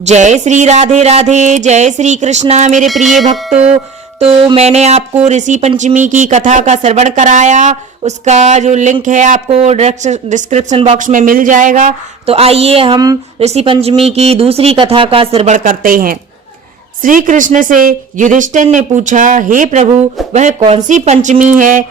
जय श्री राधे राधे, जय श्री कृष्णा मेरे प्रिय भक्तों। तो मैंने आपको ऋषि पंचमी की कथा का श्रवण कराया, उसका जो लिंक है आपको डिस्क्रिप्शन बॉक्स में मिल जाएगा। तो आइए हम ऋषि पंचमी की दूसरी कथा का श्रवण करते हैं। श्री कृष्ण से युधिष्ठिर ने पूछा, हे प्रभु, वह कौन सी पंचमी है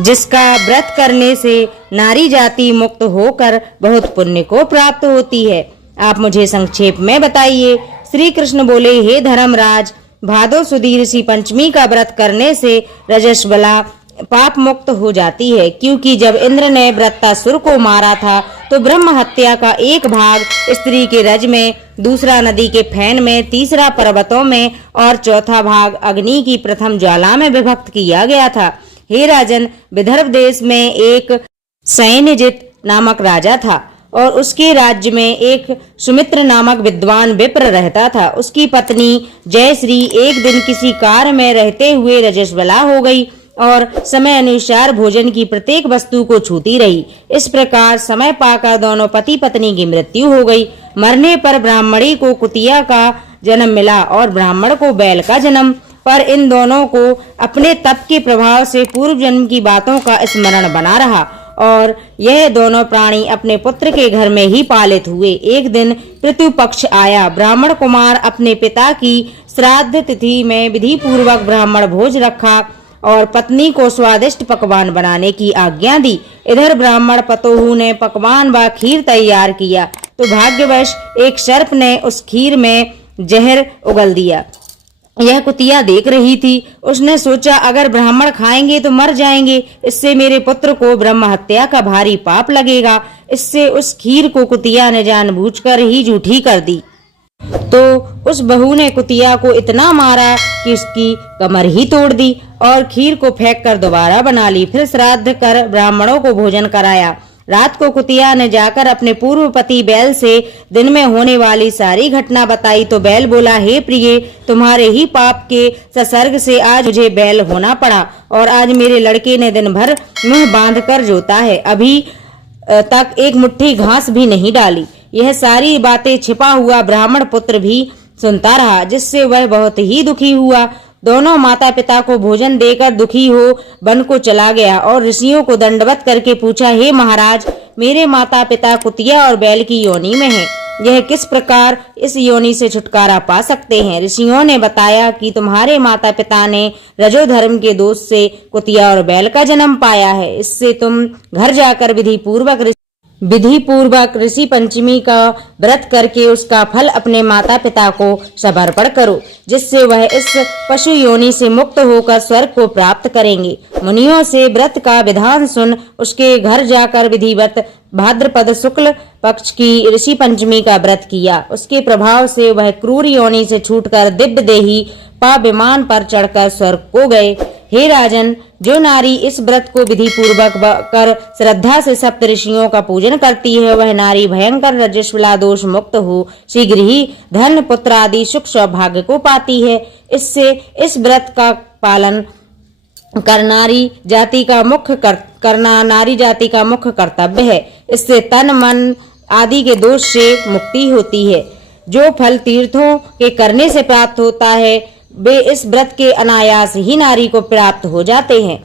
जिसका व्रत करने से नारी जाति मुक्त होकर बहुत पुण्य को प्राप्त होती है? आप मुझे संक्षेप में बताइए। श्री कृष्ण बोले, हे धर्मराज, भादो सुदी ऋषि पंचमी का व्रत करने से रजस्वला पाप मुक्त हो जाती है, क्योंकि जब इंद्र ने वृत्तासुर को मारा था तो ब्रह्म हत्या का एक भाग स्त्री के रज में, दूसरा नदी के फैन में, तीसरा पर्वतों में और चौथा भाग अग्नि की प्रथम ज्वाला में विभक्त किया गया था। हे राजन, विदर्भ देश में एक सैन्यजित नामक राजा था और उसके राज्य में एक सुमित्र नामक विद्वान विप्र रहता था। उसकी पत्नी जयश्री एक दिन किसी कार्य में रहते हुए रजस्वला हो गई और समय अनुसार भोजन की प्रत्येक वस्तु को छूती रही। इस प्रकार समय पाकर दोनों पति पत्नी की मृत्यु हो गई। मरने पर ब्राह्मणी को कुतिया का जन्म मिला और ब्राह्मण को बैल का जन्म। पर इन दोनों को अपने तप के प्रभाव से पूर्व जन्म की बातों का स्मरण बना रहा और यह दोनों प्राणी अपने पुत्र के घर में ही पालित हुए। एक दिन पितृपक्ष आया। ब्राह्मण कुमार अपने पिता की श्राद्ध तिथि में विधि पूर्वक ब्राह्मण भोज रखा और पत्नी को स्वादिष्ट पकवान बनाने की आज्ञा दी। इधर ब्राह्मण पतोहू ने पकवान व खीर तैयार किया तो भाग्यवश एक सर्प ने उस खीर में जहर उगल दिया। यह कुतिया देख रही थी। उसने सोचा, अगर ब्राह्मण खाएंगे तो मर जाएंगे, इससे मेरे पुत्र को ब्रह्म हत्या का भारी पाप लगेगा। इससे उस खीर को कुतिया ने जानबूझकर ही झूठी कर दी। तो उस बहू ने कुतिया को इतना मारा कि उसकी कमर ही तोड़ दी और खीर को फेंक कर दोबारा बना ली। फिर श्राद्ध कर ब्राह्मणों को भोजन कराया। रात को कुतिया ने जाकर अपने पूर्व पति बैल से दिन में होने वाली सारी घटना बताई तो बैल बोला, हे प्रिय, तुम्हारे ही पाप के संसर्ग से आज मुझे बैल होना पड़ा और आज मेरे लड़के ने दिन भर मुंह बांध कर जोता है, अभी तक एक मुट्ठी घास भी नहीं डाली। यह सारी बातें छिपा हुआ ब्राह्मण पुत्र भी सुनता रहा, जिससे वह बहुत ही दुखी हुआ। दोनों माता पिता को भोजन देकर दुखी हो वन को चला गया और ऋषियों को दंडवत करके पूछा, हे महाराज, मेरे माता पिता कुतिया और बैल की योनि में हैं। यह किस प्रकार इस योनि से छुटकारा पा सकते हैं? ऋषियों ने बताया कि तुम्हारे माता पिता ने रजोधर्म के दोष से कुतिया और बैल का जन्म पाया है। इससे तुम घर जाकर विधि पूर्वक ऋषि पंचमी का व्रत करके उसका फल अपने माता पिता को समर्पण करो, जिससे वह इस पशु योनि से मुक्त होकर स्वर्ग को प्राप्त करेंगे। मुनियों से व्रत का विधान सुन उसके घर जाकर विधिवत भाद्रपद शुक्ल पक्ष की ऋषि पंचमी का व्रत किया। उसके प्रभाव से वह क्रूर योनि से छूटकर दिव्य देही पा विमान पर चढ़कर स्वर्ग को गए। हे राजन, जो नारी इस व्रत को विधि पूर्वक कर श्रद्धा से सप्त ऋषियों का पूजन करती है, वह नारी भयंकर रजस्वला दोष मुक्त हो शीघ्र ही धन पुत्र आदि सुख सौभाग्य को पाती है। इससे इस व्रत का पालन कर नारी जाति का मुख्य कर्तव्य है। इससे तन मन आदि के दोष से मुक्ति होती है। जो फल तीर्थों के करने से प्राप्त होता है, वे इस व्रत के अनायास ही नारी को प्राप्त हो जाते हैं।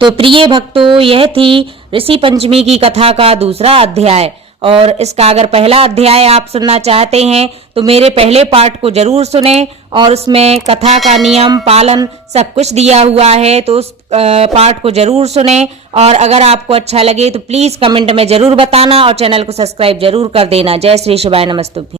तो प्रिय भक्तों, यह थी ऋषि पंचमी की कथा का दूसरा अध्याय। और इसका अगर पहला अध्याय आप सुनना चाहते हैं तो मेरे पहले पार्ट को जरूर सुने और उसमें कथा का नियम पालन सब कुछ दिया हुआ है, तो उस पार्ट को जरूर सुने। और अगर आपको अच्छा लगे तो प्लीज कमेंट में जरूर बताना और चैनल को सब्सक्राइब जरूर कर देना। जय श्री शिवाय, नमस्तुभ्यं।